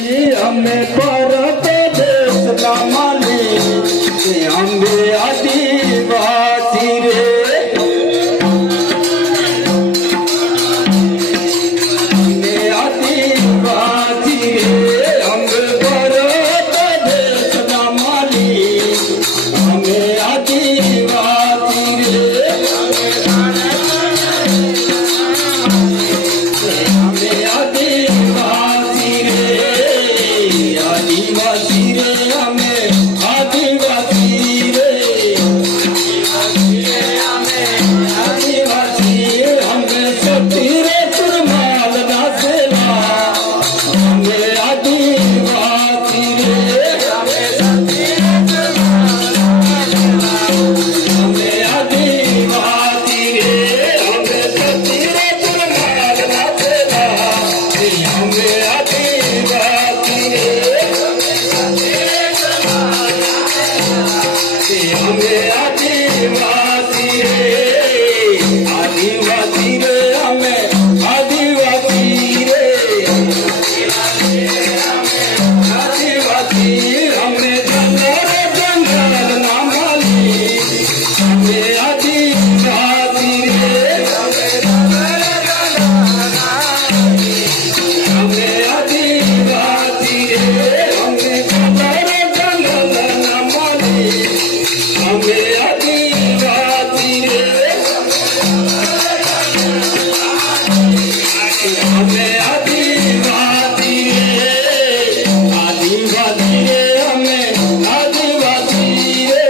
हमें परत देश का मालिक आंबे आदिवासी रे आदिवासी रे आंबे परत देश का मालिक हमें आदिवासी रे हमें आदिवासी रे आदिवासी रे हमें आदिवासी रे आदिवासी हमें सतीरे तुरमाल नाचला हमें आदिवासी रे हमें आदिवासी रे हमें सतीरे तुरमाल नाचला हमें आदिवासी रे हमें आदिवासी रे आदिवासी रे हमें आदिवासी रे आदिवासी हमें जंगल जंगल ना माली हमें आदिवासी रे हमें आदिवासी रे हमें जंगल जंगल ना माली हमें आदिवासी रे हमें आदिवासी रे आदिवासी रे हमें आदिवासी रे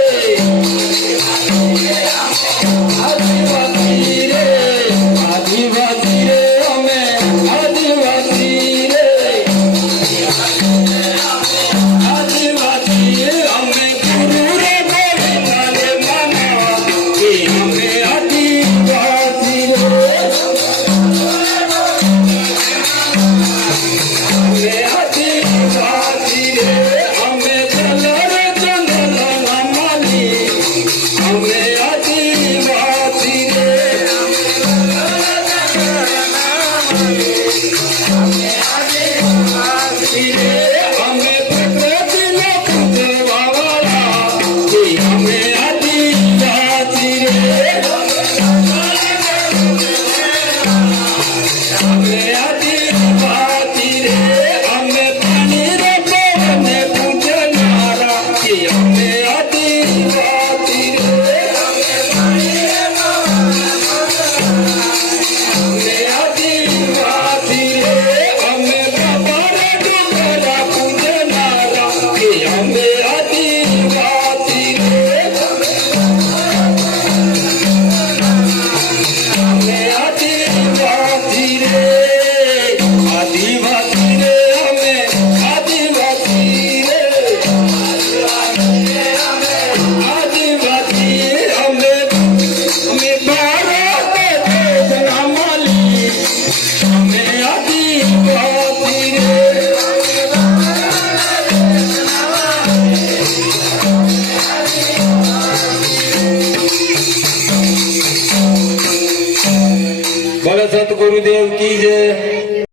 आदिवासी रे आदिवासी रे हमें आदिवासी रे आदिवासी हमें गुरु रे गोविंदा रे माना कि हमें आदिवासी रे हमें आदिवासी रे हमें जंगल जंगल ना माली हमें आदिवासी रे हमें आदिवासी रे हमें प्रकृति में पूजवा वाला कि हमें आदिवासी रे हमें आदिवासी रे हमें पानी रे पवन पूजनारा कि हमें आदिवासी रे हमें आदिवासी रे हमें बाबा रे डुबरा पूजनारा कि हमें आदिवासी रे हमें आदिवासी रे आदिवासी रे हमें आदिवासी रे आदिवासी हमें भारत देश ना मालिक हमें आदिवासी रे बोले सतगुरुदेव की जय।